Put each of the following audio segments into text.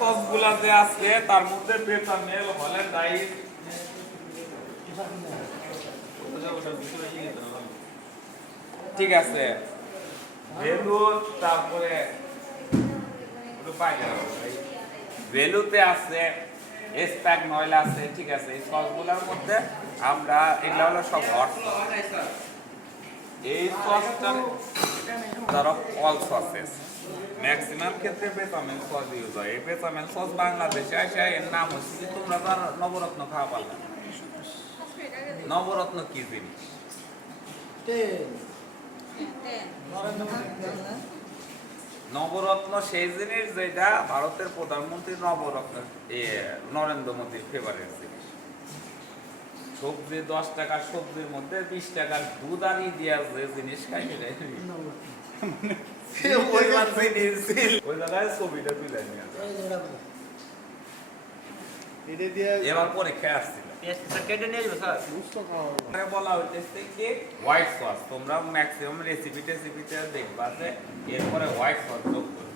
সসগুলা যে আছে, তার মধ্যে বেটামেল হল্যান্ডাইজ ঠিক আছে। ভেলুর তারপরে। ভেলুতে আছে স্প্যাক নয়েল আছে, ঠিক আছে। এই সসগুলোর মধ্যে আমরা, এগুলো হলো সব হট এই সসটা ধরো অল সসেস ম্যাক্সিমাম ক্ষেত্রে বেতামেল সস ইউজ হয়। এই বেতামেল সস বাংলাদেশে আসে, এর নাম হচ্ছে কি তোমরা তো আর নবরত্ন খাওয়া পারলে নবরত্ন কি জিনিস? নবরত্ন সেই জিনিস যেটা ভারতের প্রধানমন্ত্রী নবরত্ন নরেন্দ্র মোদীর ফেভারিট সবজি দশ টাকার সবজির মধ্যে বিশ টাকার দুধ আনি দেওয়ার যে জিনিস খাই ওই জায়গায় ছবিটা তুলে নিয়ে এবার পরীক্ষায় আসছিল। বলা হইতেছে কি হোয়াইট সস। তোমরা ম্যাক্সিমাম রেসিপি টেসিপিতে দেখবা যে এরপরে হোয়াইট সস যোগ করবে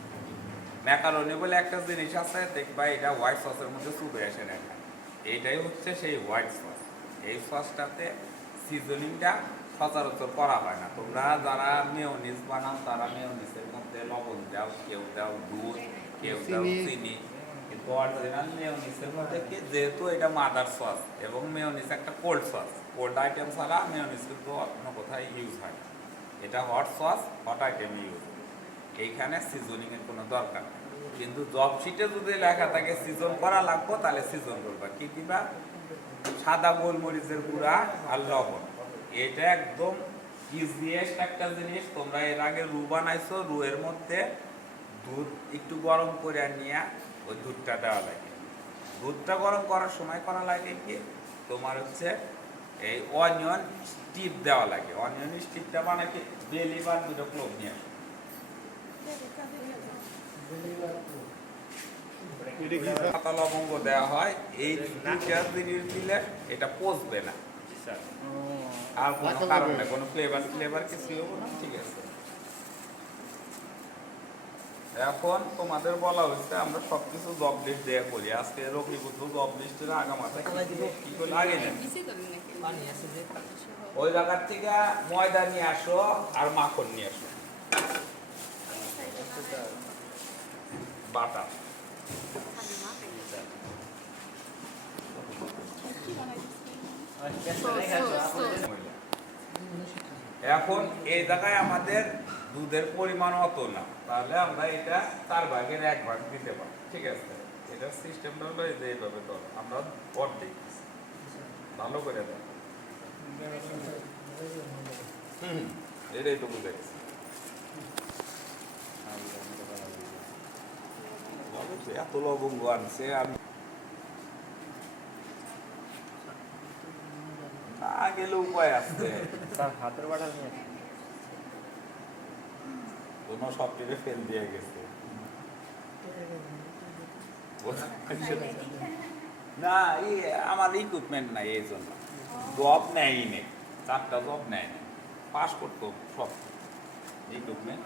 ম্যাকারনি বলে একটা জিনিস আছে দেখবা এটা হোয়াইট সসের মধ্যে চুপে আসে দেখা এইটাই হচ্ছে সেই হোয়াইট সস। এই সসটাতে সিজনিংটা সচরাচর করা হয় না। তোমরা যারা মেয়নিজ বানাও তারা মেয়নিজের মধ্যে লবণ দাও কেউ দাও দুধ কেউ দাও চিনি। কিন্তু অরিজিনাল মেয়নিসের মধ্যে কি? যেহেতু এটা মাদার সস এবং মেয়নিস একটা কোল্ড সস কোল্ড আইটেম ছাড়া মেয়নিস কিন্তু অন্য কোথায় ইউজ হয় না। এটা hot sauce hot item use এইখানে সিজনিংয়ের কোনো দরকার নেই। কিন্তু জব শিটে যদি লেখা থাকে সিজন করা লাগবো তাহলে সিজন করবা। কি দিবা? সাদা গোলমরিচের গুঁড়া আর লবণ। এটা একদম ইজিয়েস্ট একটা জিনিস। তোমরা এর আগে রু বানাইছো রু এর মধ্যে দুধ একটু গরম করে নিয়ে ওই দুধটা দেওয়া লাগে। দুধটা গরম করার সময় করা লাগে কি? তোমার হচ্ছে এই অনিয়ন স্টিপ দেওয়া লাগে। অনিয়ন স্টিপটা কি? বেলি বা দুটো ক্লোভ নিয়ে আসো। পাতা লবঙ্গ দেওয়া হয় এই দুইটা জিনিস দিলে এটা পচবে না। আর কোনো কারণ নেই কোনো ফ্লেভার ফ্লেভার কিছু হব না ঠিক আছে। এখন তোমাদের বলা হচ্ছে আমরা সবকিছু জব লিস্ট দেয়া করি। আজকে রবিপুত্র জব লিস্টের আগামাতে কি করে আগে যে। ওই জায়গার থেকে ময়দা নিয়ে আসো আর মাখন নিয়ে আসো। বাটার। এখন এই জায়গায় আমাদের দুধের পরিমাণ অত না। তাহলে আমরা এটা চার ভাগের এক ভাগ দিতে পারি ঠিক আছে? এটার সিস্টেমটা হলো এই যে এইভাবে তো আমরা অর্ধেক। ভালো করে দেখ। হুম, এটাই তো বুঝে গেছি। এত লবঙ্গ আনছে আমি না গেলে উপায় আছে। স্যার হাতের বাটা নিয়ে কোনো সব টিপে ফেল দিয়ে গেছে। না ই আমার ইকুইপমেন্ট নাই এই জন্য। জব নেয়ই নেই চারটা জব নেয় পাস করতো সব ইকুইপমেন্ট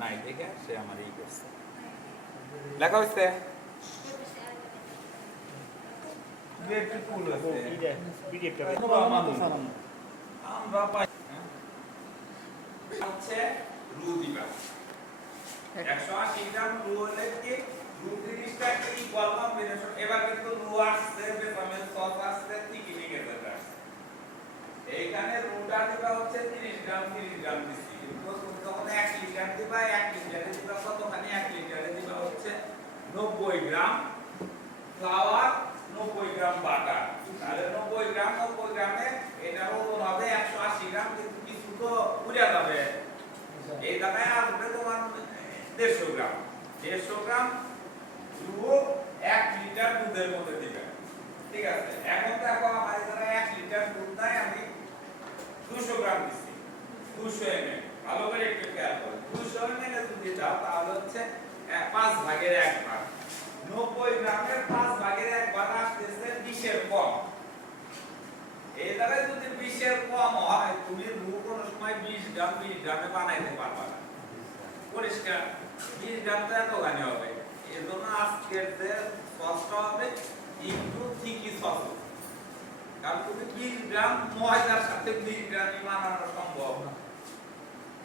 নাই দেখে সে আমার ই করছে। লেখা হচ্ছে রু এবার কিন্তু রু আসছে, বেসামেল সস আসছে এইখানে রুটা হচ্ছে তিরিশ গ্রাম তিরিশ গ্রাম দিচ্ছি। তখন এক লিটার এক লিটারে এক লিটারে নব্বই গ্রাম ফ্লাওয়ার নব্বই গ্রাম বাটার তাহলে নব্বই গ্রাম নব্বই গ্রামে এটার ওজন হবে একশো আশি গ্রাম কিন্তু কিছু তো উড়ে যাবে এই জায়গায় আসবে তোমার দেড়শো গ্রাম দেড়শো গ্রাম দুধ এক লিটার দুধের মধ্যে দিবে ঠিক আছে এখন দেখো আমার এখানে এক লিটার দুধ নাই আমি দুশো গ্রাম দিচ্ছি, দুশো এম ভালো করে একটু খেয়াল করো। দুশো এম এল যদি দাও তাহলে হচ্ছে পাঁচ ভাগের এক ভাগ। নব্বই গ্রামের পাঁচ ভাগের এক ভাগ আসতেছে বিশের কম। এই জায়গায় যদি বিশের কম হয়, তুমি রু কোনো সময় বিশ গ্রাম, বিশ গ্রামে বানাইতে পারবা না। পরিষ্কার। বিশ গ্রাম তো এতখানি হবে। এজন্য আজকের যে সসটা হবে, একটু ঠিকই সস। কারণ তুমি বিশ গ্রাম ময়দার সাথে বিশ গ্রাম বানানো সম্ভব না।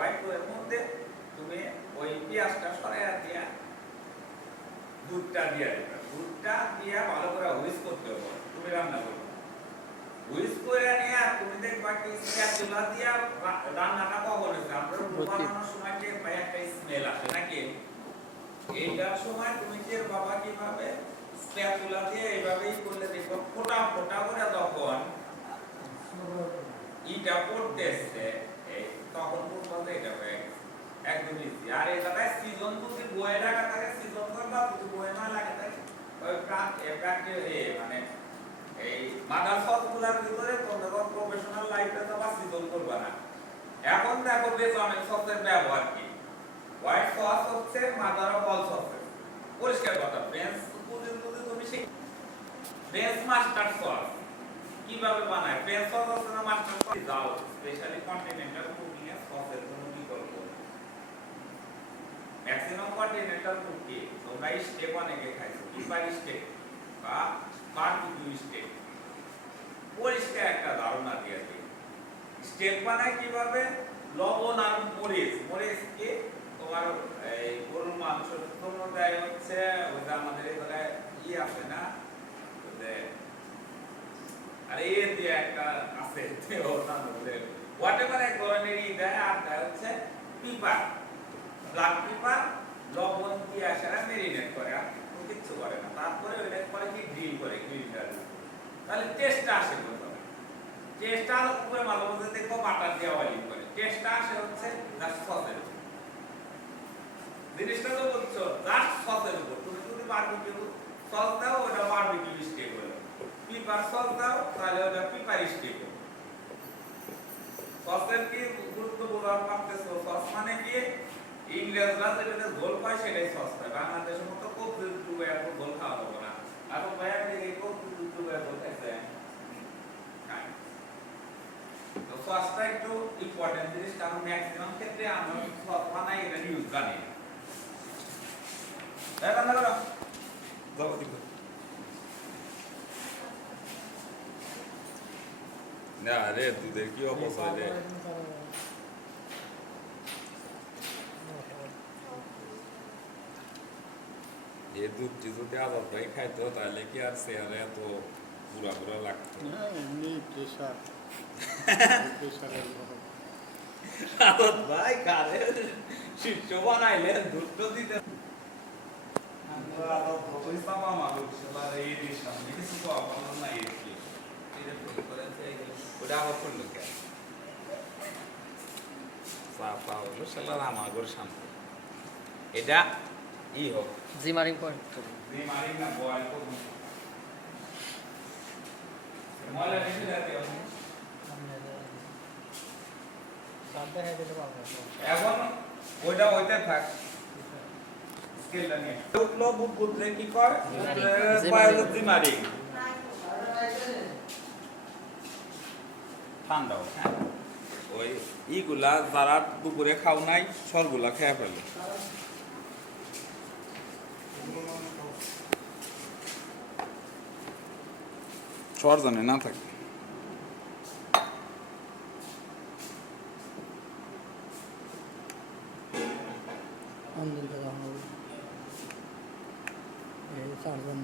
হোয়াইট মধ্যে তুমি ওই পেঁয়াজটা সরাইয়া দিয়া দুধটা দিয়া দিবা। দুধটা দিয়া ভালো করে হুইস করতে হবে। তুমি রান্না করবে। হুইস করে নিয়ে তুমি দেখবা কি স্প্যাচুলা দিয়া রান্নাটা কখন হয়েছে। আমরা বানানোর সময় যে ভাই একটা স্মেল আসে নাকি? এইটার সময় তুমি যে বাবা কীভাবে? স্প্যাচুলা দিয়ে এইভাবেই করলে দেখো ফোটা ফোটা করে যখন ইটা পড়তেছে। তখন পর্যন্ত এটা হয়ে গেছে। একদম ইজি আর জায়গায় সিজন যদি বয়ে রাখা থাকে, সিজন করবা যদি বয়ে না লাগে থাকে ওই প্রাক এ মানে এই মাদার সসগুলার ভিতরে তোমরা যখন প্রফেশনাল লাইফে যাবা, সিজন করবা না। এখন দেখো বেশ অনেক সসের ব্যবহার কি। হোয়াইট সস হচ্ছে মাদার অফ অল সসেস পরিষ্কার কথা ফ্রেঞ্চ কুজিন যদি তুমি সেই ফ্রেঞ্চ মাস্টার সস কীভাবে বানায়? ফ্রেঞ্চ সস আছে না মাস্টার সস দাও স্পেশালি কন্টিনেন্টাল সসের কোনো বিকল্প ম্যাক্সিমাম কন্টিনেন্টাল কুকি তোমরা স্টেপ অনেকে খাইছো কিপার স্টেপ বা বারবিকিউ স্টেপ পরিষ্কার একটা ধারণা দিয়ে দিই। স্টেপ বানায় কীভাবে লবণ আর মরিচ, মরিচকে তোমার এই গরুর মাংস কোনোটাই হচ্ছে ওই যে আমাদের এখানে ই আছে না আরে এ দিয়ে একটা আছে ওর নাম হোয়াটেভার এক ধরনের ই দেয়, আর দেয় হচ্ছে পিপার ব্ল্যাক লবণ দিয়ে আসারা মেরিনেট করে, আর কিচ্ছু করে না। তারপরে ওইটা করে কি? করে গ্রিলটা তাহলে টেস্টটা আসে টেস্টটা উপরে মাঝে দেখব বাটার দিয়ে করে। টেস্টটা আসে হচ্ছে জাস্ট সসের জিনিসটা তো বলছো জাস্ট সসের উপর। তুমি যদি বারবিকিউ সস দাও ওটা বারবিকিউ স্টেক হলো। পিপার সস দাও, তাহলে ওটা পিপার স্টেক হলো। সসের কি গুরুত্ব বোঝার পারতেছো সস মানে কি? ইংরেজরা যেটা ঝোল পায় সেটাই সস পায়। বাংলাদেশের মতো খুব ডুবে এত ঝোল খাওয়া যাবে না। আর বাইরে থেকে খুব ডুবে ঝোল খাইছে। তো সসটা একটু ইম্পর্টেন্ট জিনিস, কারণ ম্যাক্সিমাম ক্ষেত্রে আমরা সস বানাই, এটা ইউজ জানি। এই রান্না করো যাও না রে দুধের কি অবস্থা রে? এই দুধটি যদি আজাদ ভাই খাইতো তাহলে কি আর চেহারা এত পুরা পুরা লাগতো? না এমনি প্রেশার প্রেশারের আজাদ ভাই কারে শীর্ষ বানাইলে দুটো দিতে ওটা আবার করল কেন চা হলো শালার আমাগর সামনে এটা ই হোক জিমারিং পয়েন্ট এখন ওইটা ওইটা থাক স্কেলটা নিয়ে উঠল বুক বুঝলে কি কর বায়োলজি ঠান্ডাও হ্যাঁ। ওই ইগুলা যারা দুপুরে খাও নাই সরগুলা খেয়ে ফেলে। সর জানে না থাকে। এই চারজন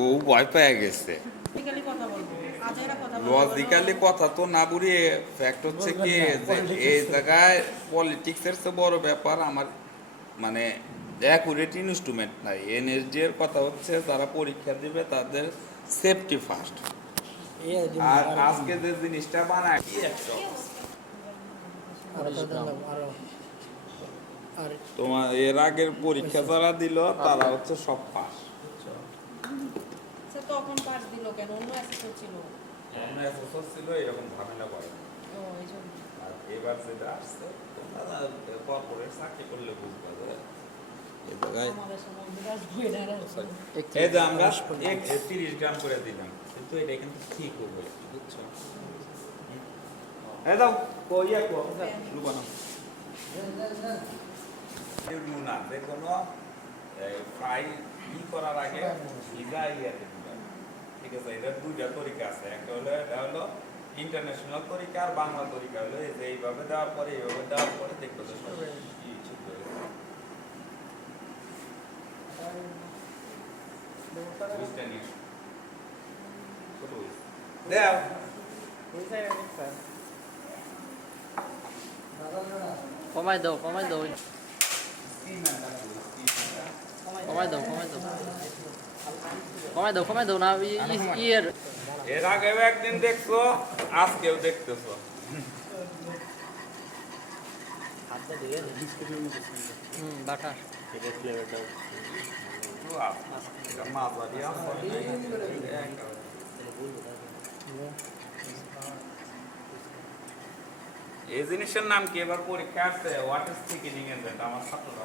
ও ভয় পেয়ে গেছে। লজিক্যালি কথা বলব। আজেরা কথা বলব। লজিক্যালি কথা তো না বুড়িয়ে ফ্যাক্ট হচ্ছে কি যে এই জায়গায় পলিটিক্সের চেয়ে বড় ব্যাপার আমার মানে অ্যাকুরেট ইনস্ট্রুমেন্ট নাই। এনএসডি এর কথা হচ্ছে যারা পরীক্ষা দিবে তাদের সেফটি ফার্স্ট আর আজকে যে জিনিসটা বানায় কি তোমার এর আগের পরীক্ষা যারা দিল তারা হচ্ছে সব পাস। তখন পাস দিল কেন? অন্য অ্যাসেসর ছিল। অন্য এসএসও ছিল এরকম ঝামেলা করে। ও এই জন্য। আর এবার যেটা আসছে তোমরা কর্পোরেট চাকরি করলে বুঝবে যে এই আমরা তিরিশ গ্রাম করে দিলাম কিন্তু এটা কিন্তু ঠিক হবে বুঝছ? এই দাও কইয়া কো লুবানো এই যে কোনো ফ্রাই ই করার আগে ভিজা দিবেন ঠিক আছে এটা দুইটা তরিকা আছে। একটা হলো এটা হলো ইন্টারন্যাশনাল তরিকা আর বাংলা তরিকা হলো এই যে এইভাবে দেওয়ার পরে এইভাবে দেওয়ার পরে দেখব যে সব দেও। কমাই দাও কমাই দাও। কমাই দাও কমাই দাও। কমাই দাও কমাই দাও না ইয়ের। এর আগেও একদিন দেখছ আজকেও দেখতেছো। আছে এই জিনিসের নাম কি? এবার পরীক্ষা আসছে হোয়াট ইজ থিকিনিং এজেন্ট আমার ছাত্ররা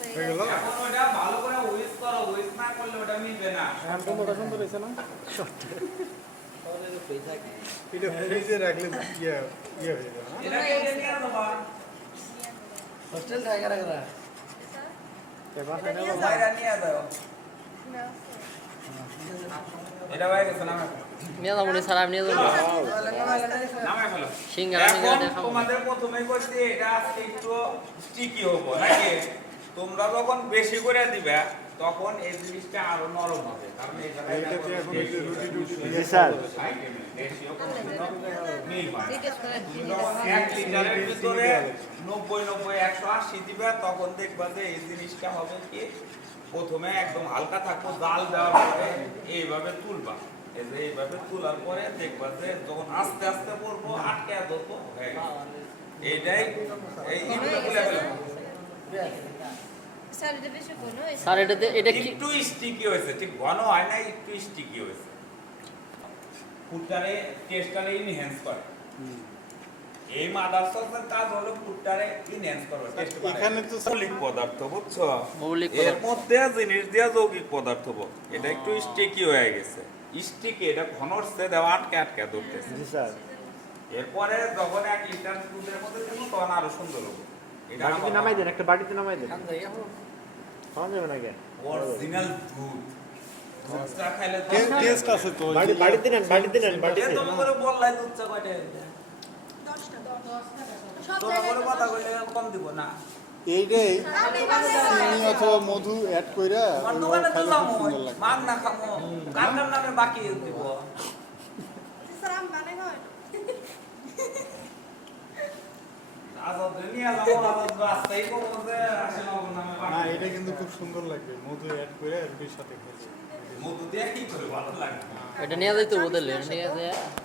এখন ওটা ভালো করে হুইস করো হুইস না করলে ওটা মিলবে না। এটা ফ্রিজে রাখলে ইয়ে ইয়ে হয়ে যাবে এটা কেটে নিয়ে দেবা হোস্টেল থাকে রাখা বাইরে নিয়ে দাও এটা হয়ে গেছে না নিয়ে যাব নি সারা নিয়ে যাব নামায় ফেলো। সিঙ্গারা তোমাদের প্রথমে করছি এটা আজকে একটু স্টিকি হব নাকি? তোমরা যখন বেশি করে দিবে তখন এই জিনিসটা আরও নরম হবে। কারণ এক লিটারের ভিতরে নব্বই নব্বই একশো আশি দিবে তখন দেখবা যে এই জিনিসটা হবে কি প্রথমে একদম হালকা থাকব জাল দেওয়ার পরে এইভাবে তুলবা। এইভাবে তোলার পরে দেখবা যে যখন আস্তে আস্তে পড়ব আটকে ধরবো হয়ে। এইটাই এই ইটটা তুলে ফেলব স্যার এটাতে এটা কি একটু স্টিকি হয়েছে ঠিক ঘন হয় না একটু স্টিকি হয়েছে। টেস্টটারে ইনহ্যান্স করে। এই কাজ হলো ইনহ্যান্স করবে টেস্ট এখানে তো মৌলিক পদার্থ বুঝছ? মৌলিক এর মধ্যে জিনিস দিয়া যৌগিক পদার্থ বো। এটা একটু স্টিকি হয়ে গেছে। স্টিকি এটা ঘনরছে দেওয়া আটকে আটকে ধরতেছে। জি স্যার। এরপরে যখন এক লিটার দুধের মধ্যে দেবো তখন আরও সুন্দর হবে। এটা নামাই দেন একটা বাটিতে নামাই দেন। খাওয়া যাবে না কেন অরিজিনাল দুধ দুধটা খাইলে তো টেস্ট আছে তো বাড়িতে নেন বাড়িতে নেন বাড়িতে। তুমি বললাই দুধ চা কয়টা তোমরা করে কথা কইলে কম দিব না? এইটাই। চিনি অথবা মধু অ্যাড কইরা দোকানে তো যাব মাগ না খামো নামে বাকি দিব আজাদ নিয়ে যাব আজাদ রাস্তায় করব যে আসলে আমার নামে না। এটা কিন্তু খুব সুন্দর লাগবে মধু অ্যাড করে রুটির সাথে খেলে মধু দিয়ে কি করে ভালো লাগবে? এটা নিয়ে যাইতো বোতলে নিয়ে যায়